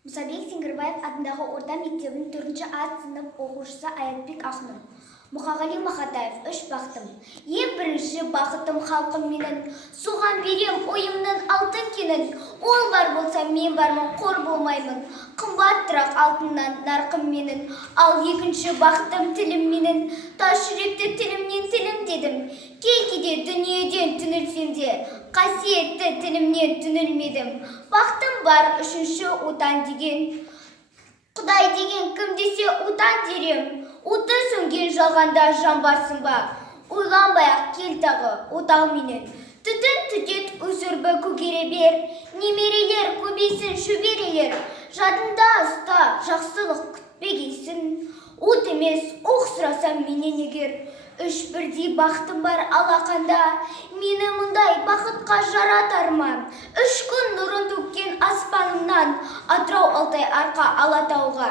Мұсабек Сеңгірбаев атындағы орта мектебінің 4-ші А сынып оқушысы Аятбек Ақнұр. Мұқағали Мақатаев, үш бақытым. Ең бірінші бақытым халқым менің, соған берем ойымның алтын кенін. Ол бар болса мен бармын, қор болмаймын, қымбаттырақ алтыннан нарқым менің. Ал екінші бақытым тілім менің, тас жүректі тілімнен тілім дедім. Кейде дүниеден түнілсем де, қасиетті тілімнен түнілмедім. Бақытым бар үшінші отан деген. Құдай деген кім десе отан дерем. Оты сөнген жалғанда жан барсың ба? Ойланбай-ақ кел тағы отау менен. Түтін түтет өсірбі көгере бер, немерелер көбейсін шөберелер. Жадында ұста, жақсылық күтпегейсін. От емес, оқ сұрасам менен егер. Үш бірдей бақытым бар алақанда, мені мұндай бақытқа жаратар ма? Үш күн нұрын төккен аспанымнан, Атырау Алтай арқа Алатауға.